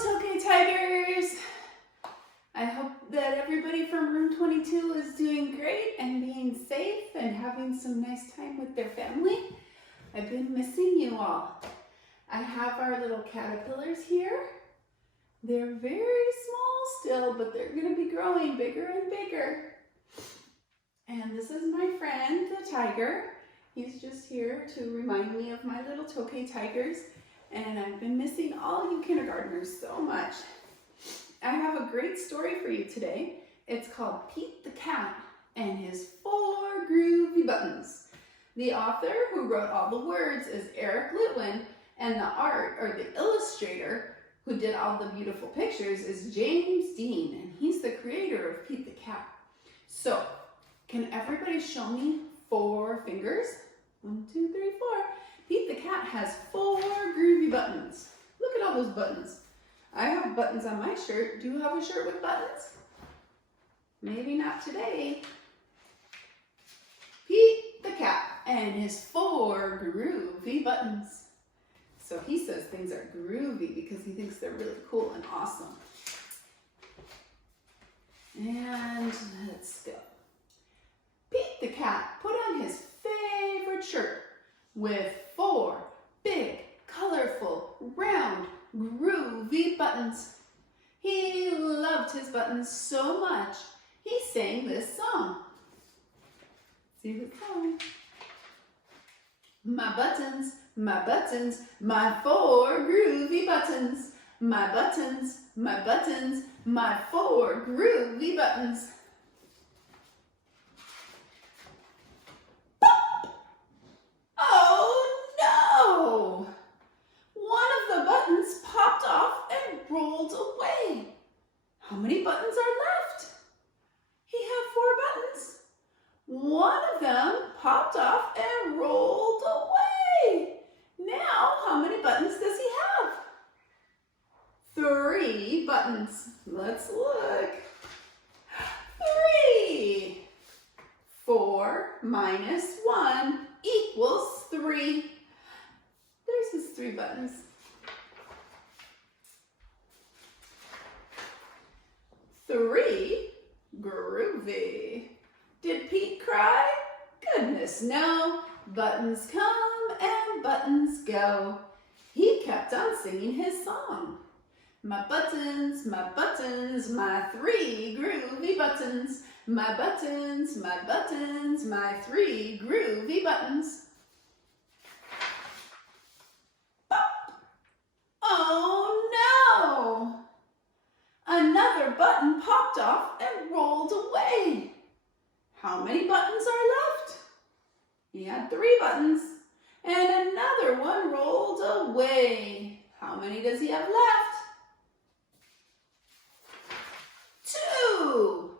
Tokay Tigers! I hope that everybody from room 22 is doing great and being safe and having some nice time with their family. I've been missing you all. I have our little caterpillars here. They're very small still, but they're going to be growing bigger and bigger. And this is my friend, the tiger. He's just here to remind me of my little Tokay Tigers. And I've been missing all you kindergartners so much. I have a great story for you today. It's called Pete the Cat and his 4 Groovy Buttons. The author who wrote all the words is Eric Litwin, and the art, or the illustrator, who did all the beautiful pictures is James Dean, and he's the creator of Pete the Cat. So, can everybody show me 4 fingers? 1, 2, 3, 4. Pete the Cat has 4 groovy buttons. Look at all those buttons. I have buttons on my shirt. Do you have a shirt with buttons? Maybe not today. Pete the Cat and his 4 groovy buttons. So he says things are groovy because he thinks they're really cool and awesome. And let's go. Pete the Cat put on his favorite shirt with 4 big, colorful, round, groovy buttons. He loved his buttons so much, he sang this song. See the song. My buttons, my 4 groovy buttons. My buttons, my 4 groovy buttons. Popped off and rolled away. How many buttons are left? He had 4 buttons. One of them popped off and rolled away. Now, how many buttons does he have? 3 buttons. Let's look. 3. 4 minus 1 equals 3. There's his 3 buttons. 3, groovy. Did Pete cry? Goodness no. Buttons come and buttons go. He kept on singing his song. My buttons, my 3 groovy buttons. My buttons, my 3 groovy buttons. Oh no! Another button popped off and rolled away. How many buttons are left? He had 3 buttons, and another one rolled away. How many does he have left? 2.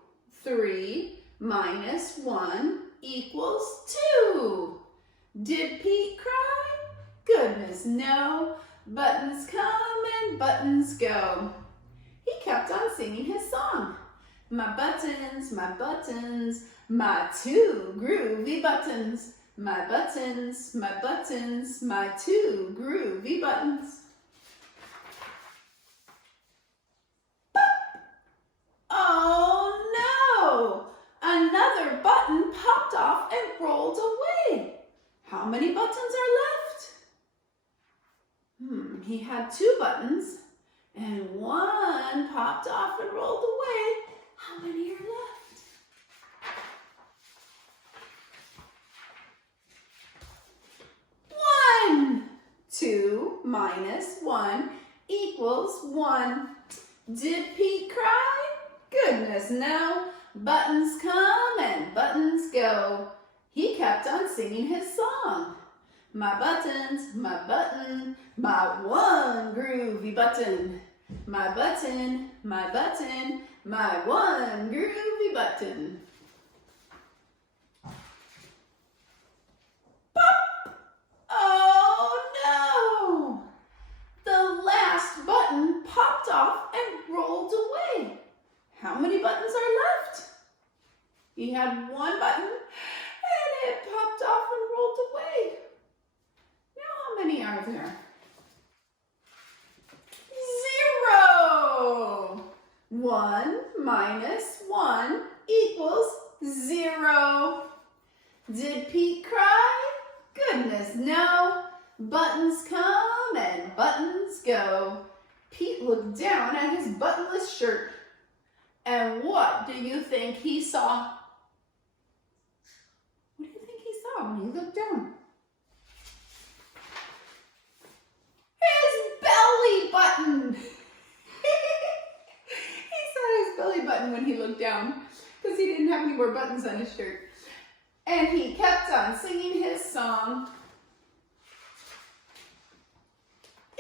3 minus 1 equals 2. Did Pete cry? Goodness no. Buttons come and buttons go. He kept on singing his song. My buttons, my 2 groovy buttons. My buttons, my 2 groovy buttons. Pop! Oh no! Another button popped off and rolled away. How many buttons are left? He had 2 buttons. And 1 popped off and rolled away. How many are left? 1. 2 minus 1 equals 1. Did Pete cry? Goodness no. Buttons come and buttons go. He kept on singing his song. My buttons, my 1 groovy button. My button, my 1 groovy button. Pop! Oh no! The last button popped off and rolled away. How many buttons are left? He had 1 button and it popped off and rolled away. How many are there? 0. 1 minus 1 equals 0. Did Pete cry? Goodness, no. Buttons come and buttons go. Pete looked down at his buttonless shirt. And what do you think he saw? What do you think he saw when he looked down? His belly button! He saw his belly button when he looked down because he didn't have any more buttons on his shirt. And he kept on singing his song.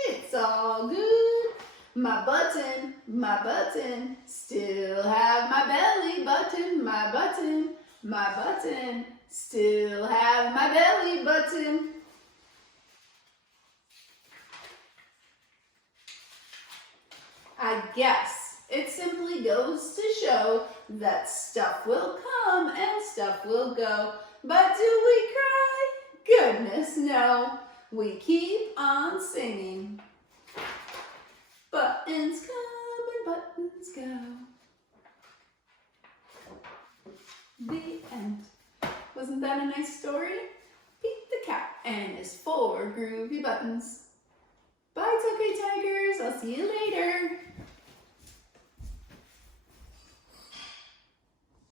It's all good, my button, still have my belly button, my button, still have my belly button. I guess it simply goes to show that stuff will come and stuff will go. But do we cry? Goodness, no. We keep on singing. Buttons come and buttons go. The end. Wasn't that a nice story? Pete the cat and his 4 groovy buttons. Bye, Tokay Tigers. I'll see you later.